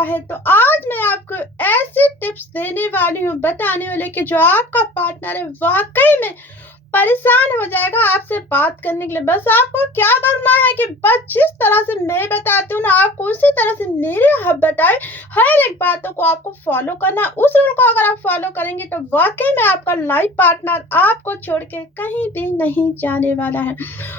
रहा है। तो आज मैं आपको ऐसी टिप्स देने वाली हूँ, बताने वाली कि जो आपका पार्टनर है वाकई में परेशान हो जाएगा आपसे बात करने के लिए। बस आपको क्या करना है कि बस जिस तरह से मैं बताती हूँ ना, आपको उसी तरह से मेरे बताए हर एक बातों को आपको फॉलो करना। उस रूल को अगर आप फॉलो करेंगे तो वाकई में आपका लाइफ पार्टनर आपको छोड़ के कहीं भी नहीं जाने वाला है।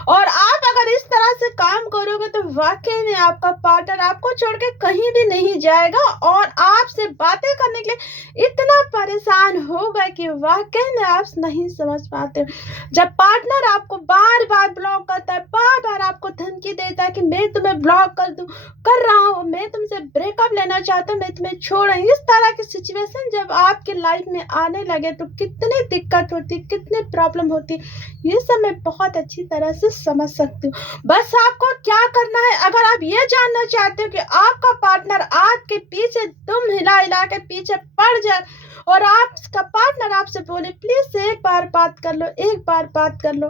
और आप अगर इस तरह से काम करोगे तो वाकई में आपका पार्टनर आपको छोड़ के कहीं भी नहीं जाएगा और आपसे बातें करने के लिए इतना परेशान होगा कि वाकई में आप नहीं समझ पाते। जब पार्टनर आपको बार बार ब्लॉक करता है, बार बार आपको धमकी देता है कि मैं तुम्हें ब्लॉक कर रहा हूँ, मैं तुमसे ब्रेकअप लेना चाहता हूँ, मैं तुम्हें छोड़ रही हूँ, इस तरह की सिचुएशन जब आपके लाइफ में आने लगे तो कितनी दिक्कत होती, कितनी प्रॉब्लम होती, ये सब मैं बहुत अच्छी तरह से समझ सकती हूँ। बस आपको क्या करना है, अगर आप ये जानना चाहते हो कि आपका पार्टनर आपके पीछे दुम हिला हिला के पीछे पड़ जाए और आपका पार्टनर आपसे बोले प्लीज एक बार बात कर लो, एक बार बात कर लो,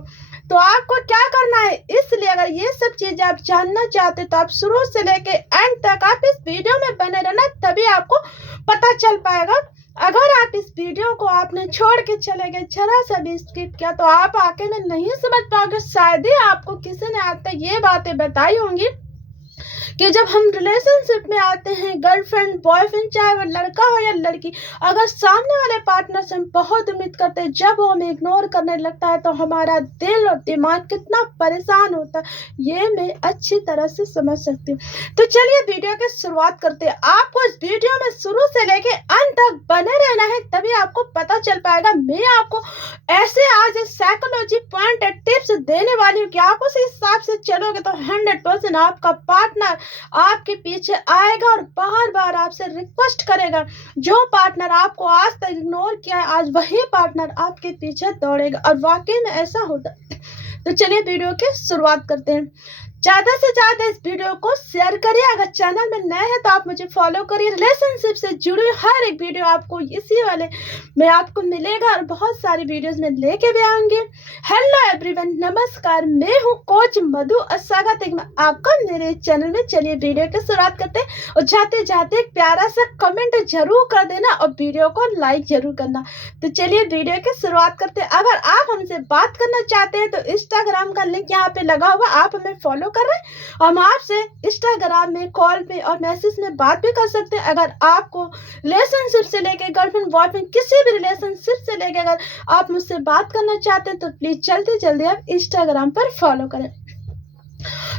तो आपको क्या करना है। इसलिए अगर ये सब चीजें आप जानना चाहते तो आप शुरू से लेके एंड तक आप इस वीडियो में बने रहना, तभी आपको पता चल पाएगा। अगर आप इस वीडियो को आपने छोड़ के चले गए, जरा सा भी स्किप किया, तो आप आके में नहीं समझ पाओगे। शायद ही आपको किसी ने आज तक ये बातें बताई होंगी कि जब हम रिलेशनशिप में आते हैं, गर्लफ्रेंड बॉयफ्रेंड, चाहे वो लड़का हो या लड़की, अगर सामने वाले पार्टनर से हम बहुत उम्मीद करते हैं, जब वो हमें इग्नोर करने लगता है तो हमारा दिल और दिमाग कितना परेशान होता है, ये मैं अच्छी तरह से समझ सकती हूँ। तो चलिए वीडियो की शुरुआत करते हैं। आपको इस वीडियो में शुरू से लेके अंत तक बने रहना है, तभी आपको पता चल पाएगा। मैं आपको ऐसे आज साइकोलॉजी पॉइंट टिप्स देने वाली हूँ कि आप उस हिसाब से चलोगे तो 100% आपका पार्टनर आपके पीछे आएगा और बार बार आपसे रिक्वेस्ट करेगा। जो पार्टनर आपको आज तक इग्नोर किया है, आज वही पार्टनर आपके पीछे दौड़ेगा और वाकई में ऐसा होता। तो चलिए वीडियो की शुरुआत करते हैं। ज्यादा से ज्यादा इस वीडियो को शेयर करिए। अगर चैनल में नए हैं तो आप मुझे फॉलो करिए। रिलेशनशिप से जुड़ी हर एक वीडियो आपको इसी वाले में आपको मिलेगा और बहुत सारी वीडियोस में लेके भी आऊंगी। हेलो एवरीवन, नमस्कार, मैं हूँ कोच मधु और स्वागत है आपका मेरे चैनल में। चलिए वीडियो की शुरुआत करते हैं और जाते जाते एक प्यारा सा कमेंट जरूर कर देना और वीडियो को लाइक जरूर करना। तो चलिए वीडियो की शुरुआत करते हैं। अगर आप हमसे बात करना चाहते हैं तो इंस्टाग्राम का लिंक यहाँ पे लगा हुआ, आप हमें फॉलो कर रहे हैं। हम आपसे इंस्टाग्राम में, कॉल पे और मैसेज में बात भी कर सकते हैं। अगर आपको रिलेशनशिप से लेके गर्लफ्रेंड बॉयफ्रेंड, किसी भी रिलेशनशिप से लेके अगर आप मुझसे बात करना चाहते हैं तो प्लीज जल्दी जल्दी आप इंस्टाग्राम पर फॉलो करें।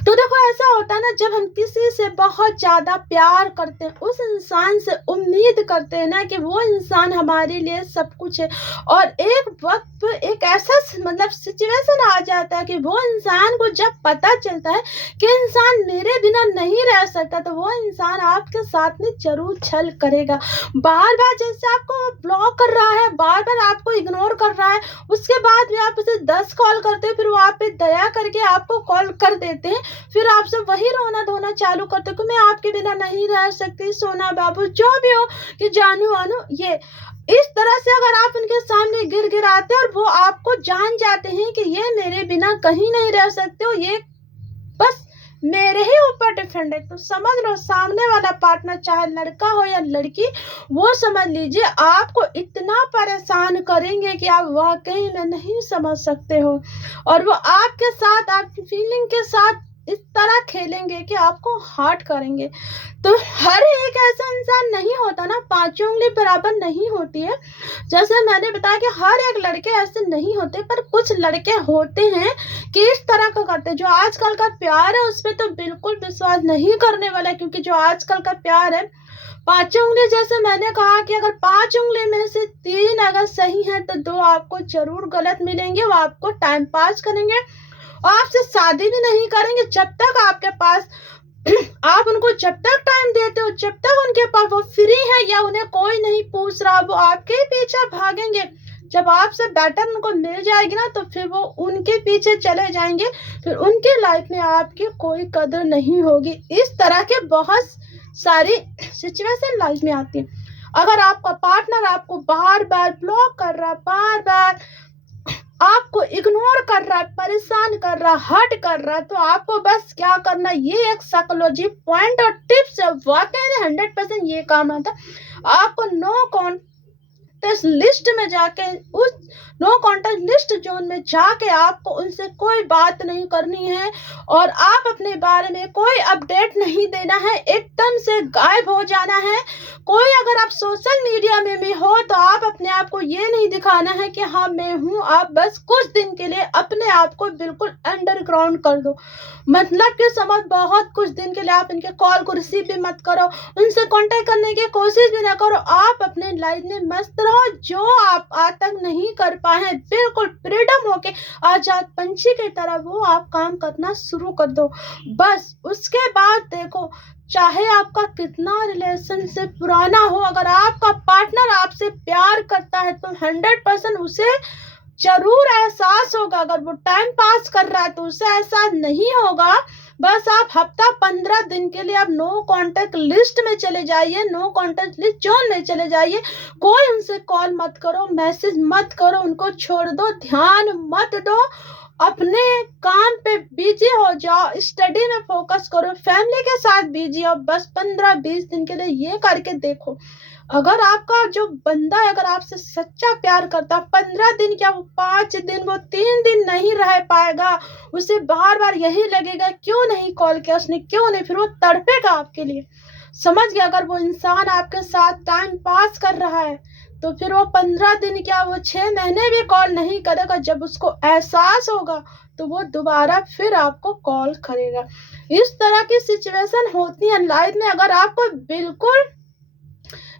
तो देखो ऐसा होता है ना, जब हम किसी से बहुत ज्यादा प्यार करते हैं, उस इंसान से उम्मीद करते हैं ना कि वो इंसान हमारे लिए सब कुछ है, और एक वक्त पे एक ऐसा मतलब सिचुएशन आ जाता है कि वो इंसान को जब पता चलता है कि इंसान मेरे बिना नहीं रह सकता, तो वो इंसान आपके साथ में जरूर छल करेगा। बार बार जैसे आपको ब्लॉक कर रहा है, बार बार आपको इग्नोर कर रहा है, उसके बाद भी आप उसे 10 कॉल करते हैं, फिर वो आप पे दया करके आपको कॉल कर देते हैं, फिर आपसे वही रोना धोना चालू करते कि मैं आपके बिना नहीं रह सकती, सोना बाबू, जो भी हो, कि जानू अनु, ये इस तरह से अगर आप उनके सामने गिर गिराते और वो आपको जान जाते हैं कि ये मेरे बिना कहीं नहीं रह सकते हो, ये बस मेरे ही ऊपर डिपेंड है, तो समझ लो सामने वाला पार्टनर चाहे लड़का हो या लड़की, वो समझ लीजिए आपको इतना परेशान करेंगे कि आप वाकई में नहीं समझ सकते हो। और वो आपके साथ, आपकी फीलिंग के साथ इस तरह खेलेंगे कि आपको हर्ट करेंगे। तो हर एक ऐसा इंसान नहीं होता ना, पांचों उंगली बराबर नहीं होती है। जैसे मैंने बताया कि हर एक लड़के ऐसे नहीं होते, पर कुछ लड़के होते हैं कि इस तरह का करते हैं। जो आजकल का प्यार है उस पर तो बिल्कुल विश्वास नहीं करने वाला, क्योंकि जो आजकल का प्यार है, पांचों उंगली, जैसे मैंने कहा कि अगर 5 उंगली में से 3 अगर सही है तो 2 आपको जरूर गलत मिलेंगे। वो आपको टाइम पास करेंगे और आपसे शादी भी नहीं करेंगे जब तक आपके पास आप उनको जब तक टाइम देते हो, जब तक उनके पास वो फ्री है या उन्हें कोई नहीं पूछ रहा, वो आपके पीछे भागेंगे। जब आपसे बेटर उनको मिल जाएगी ना, तो फिर वो उनके पीछे चले जाएंगे, फिर उनके लाइफ में आपकी कोई कदर नहीं होगी। इस तरह के बहुत सारी सिचुएशन लाइफ में आती है। अगर आपका पार्टनर आपको बार बार ब्लॉक कर रहा, बार बार आपको इग्नोर कर रहा है, परेशान कर रहा है, हर्ट कर रहा है, तो आपको बस क्या करना है, ये एक साइकोलॉजी पॉइंट और टिप्स है, वाकई में 100% ये काम आता है। आपको नो कॉन्टेक्ट लिस्ट में जाके, उस नो कॉन्टेक्ट लिस्ट जोन में जाके आपको उनसे कोई बात नहीं करनी है और आप अपने बारे में कोई अपडेट नहीं देना है, एकदम से गायब हो जाना है। कोई अगर आप सोशल मीडिया में भी हो तो आप अपने आप को ये नहीं दिखाना है कि हाँ मैं हूँ, आप बस कुछ दिन के लिए अपने आप को बिल्कुल अंडरग्राउंड कर दो। मतलब कि समझ, बहुत कुछ दिन के लिए आप इनके कॉल को रिसीव भी मत करो, उनसे कांटेक्ट करने की कोशिश भी ना करो, आप अपने लाइफ में मस्त रहो। जो आप आज तक नहीं कर पाए हैं, बिल्कुल फ्रीडम होके आजाद पंछी की तरह वो आप काम करना शुरू कर दो। बस उसके बाद देखो, चाहे आपका कितना रिलेशनशिप पुराना हो, अगर आपका पार्टनर आपसे प्यार करता है तो 100% उसे जरूर एहसास होगा। अगर वो टाइम पास कर रहा है तो उसे एहसास नहीं होगा। बस आप हफ्ता 15 दिन के लिए आप नो कांटेक्ट लिस्ट में चले जाइए, नो कांटेक्ट लिस्ट जोन में चले जाइए। कोई उनसे कॉल मत करो, मैसेज मत करो, उनको छोड़ दो, ध्यान मत दो, अपने काम पे बिजी हो जाओ, स्टडी में फोकस करो, फैमिली के साथ बिजी हो। बस 15-20 दिन के लिए ये करके देखो। अगर आपका जो बंदा है, अगर आपसे सच्चा प्यार करता, 15 दिन क्या, वो 5 दिन, वो 3 दिन नहीं रह पाएगा। उसे बार बार यही लगेगा क्यों नहीं कॉल किया उसने, क्यों नहीं, फिर वो तड़पेगा आपके लिए। समझ गया? अगर वो इंसान आपके साथ टाइम पास कर रहा है तो फिर वो 15 दिन क्या, वो 6 महीने भी कॉल नहीं करेगा। जब उसको एहसास होगा तो वो दोबारा फिर आपको कॉल करेगा। इस तरह की सिचुएशन होती है लाइफ में। अगर आपको बिल्कुल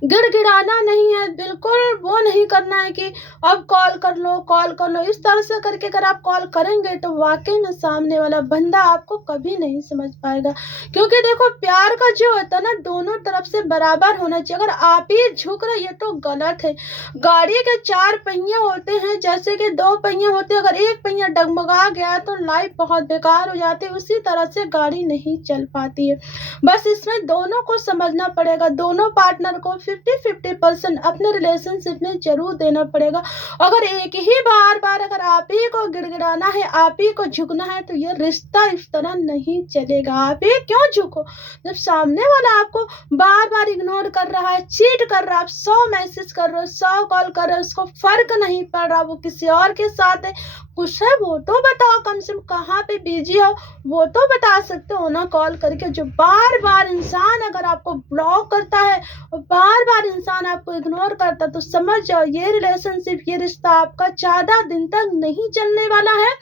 गिड़गिड़ाना नहीं है, बिल्कुल वो नहीं करना है कि अब कॉल कर लो, कॉल कर लो, इस तरह से करके अगर आप कॉल करेंगे तो वाकई में सामने वाला बंदा आपको कभी नहीं समझ पाएगा। क्योंकि देखो, प्यार का जो होता है ना, दोनों तरफ से बराबर होना चाहिए। अगर आप ही झुक रहे, ये तो गलत है। गाड़ी के 4 पहिए होते हैं, जैसे कि 2 पहिए होते हैं। अगर एक पहिया डगमगा गया तो लाइफ बहुत बेकार हो जाती है। उसी तरह से गाड़ी नहीं चल पाती है। बस इसमें दोनों को समझना पड़ेगा, दोनों पार्टनर को 50-50% अपने रिलेशनशिप में जरूर देना पड़ेगा। अगर एक ही बार बार अगर आप ही को गिड़गिड़ाना है, आप ही को झुकना है, तो ये रिश्ता इस तरह नहीं चलेगा। आप ही क्यों झुको? जब सामने वाला आपको बार बार इग्नोर कर रहा है, चीट कर रहा है, आप 100 मैसेज कर रहे हो, 100 कॉल कर रहे हो, उसको फर्क नहीं पड़ रहा, वो किसी और के साथ है, कुछ है वो तो बताओ, कम से कम कहाँ पे बिजी हो वो तो बता सकते हो ना कॉल करके। जो बार बार इंसान अगर आपको ब्लॉक करता है और बार बार इंसान आपको इग्नोर करता है, तो समझ जाओ ये रिलेशनशिप, ये रिश्ता आपका ज्यादा दिन तक नहीं चलने वाला है।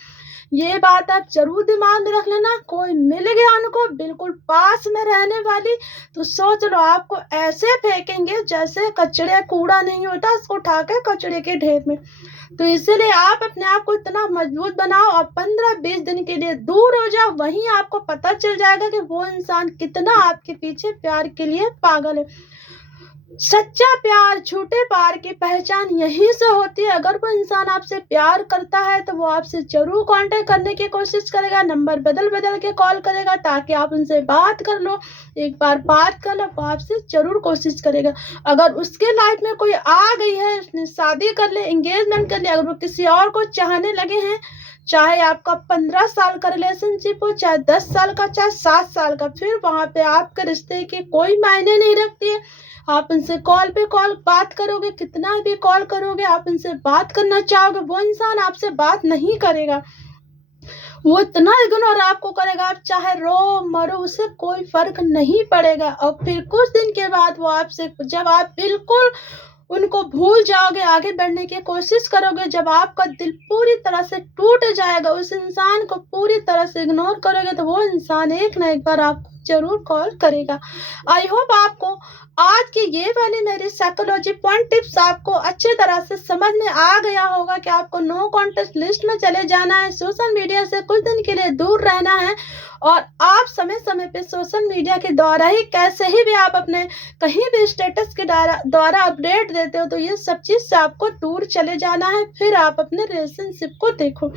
ये बात आप जरूर दिमाग में रख लेना। कोई मिल गया उनको बिल्कुल पास में रहने वाली, तो सोच लो आपको ऐसे फेंकेंगे जैसे कचड़े, कूड़ा नहीं होता उसको उठा के कचड़े के ढेर में। तो इसीलिए आप अपने आप को इतना मजबूत बनाओ और 15-20 दिन के लिए दूर हो जाओ। वहीं आपको पता चल जाएगा कि वो इंसान कितना आपके पीछे प्यार के लिए पागल है। सच्चा प्यार, झूठे प्यार की पहचान यहीं से होती है। अगर वो इंसान आपसे प्यार करता है तो वो आपसे जरूर कांटेक्ट करने की कोशिश करेगा, नंबर बदल बदल के कॉल करेगा ताकि आप उनसे बात कर लो। एक बार बात कर लो, वो आपसे जरूर कोशिश करेगा। अगर उसके लाइफ में कोई आ गई है, उसने शादी कर ले, एंगेजमेंट कर ले, अगर वो किसी और को चाहने लगे हैं, चाहे आपका 15 साल का रिलेशनशिप हो, चाहे 10 साल का, चाहे 7 साल का, फिर वहां पे आपके रिश्ते के कोई मायने नहीं रखती है। आप उनसे कॉल पे कॉल बात करोगे, कितना भी कॉल करोगे, आप उनसे बात करना चाहोगे, वो इंसान आपसे बात नहीं करेगा। वो इतना इग्नोर आपको करेगा, आप चाहे रो मरो, उसे कोई फर्क नहीं पड़ेगा। और फिर कुछ दिन के बाद वो आपसे, जब आप बिल्कुल उनको भूल जाओगे, आगे बढ़ने की कोशिश करोगे, जब आपका दिल पूरी तरह से टूट जाएगा, उस इंसान को पूरी तरह से इग्नोर करोगे, तो वो इंसान एक ना एक बार आपको जरूर कॉल करेगा। आई होप आपको आज की ये वाली मेरी साइकोलॉजी पॉइंट टिप्स आपको अच्छी तरह से समझ में आ गया होगा कि आपको नो कॉन्टेक्ट लिस्ट में चले जाना है, सोशल मीडिया से कुछ दिन के लिए दूर रहना है, और आप समय समय पे सोशल मीडिया के द्वारा ही कैसे ही भी आप अपने कहीं भी स्टेटस के द्वारा अपडेट देते हो, तो ये सब चीज से आपको दूर चले जाना है। फिर आप अपने रिलेशनशिप को देखो।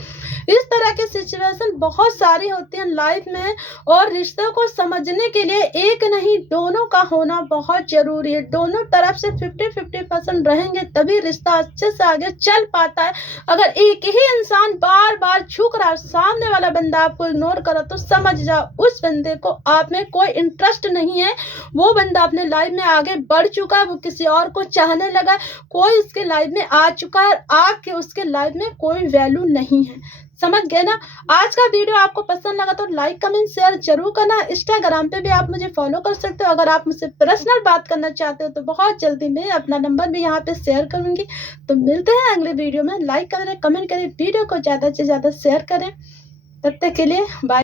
इस तरह की सिचुएशन बहुत सारी होती है लाइफ में, और रिश्तों को समझने के लिए एक नहीं दोनों का होना बहुत जरूरी है। दोनों तरफ से 50-50% रहेंगे तभी रिश्ता अच्छे से आगे चल पाता है। अगर एक ही इंसान बार बार झुक रहा है, सामने वाला बंदा आपको इग्नोर कर रहा, तो समझ जाओ उस बंदे को आप में कोई इंटरेस्ट नहीं है। वो बंदा अपने लाइफ में आगे बढ़ चुका है, वो किसी और को चाहने लगा, कोई उसके लाइफ में आ चुका है और आके उसके लाइफ में कोई वैल्यू नहीं है। समझ गए ना। आज का वीडियो आपको पसंद लगा तो लाइक कमेंट शेयर जरूर करना। इंस्टाग्राम पे भी आप मुझे फॉलो कर सकते हो। अगर आप मुझसे पर्सनल बात करना चाहते हो तो बहुत जल्दी मैं अपना नंबर भी यहाँ पे शेयर करूंगी। तो मिलते हैं अगले वीडियो में। लाइक करें, कमेंट करें, वीडियो को ज़्यादा से ज़्यादा शेयर करें। तब तक के लिए बाय।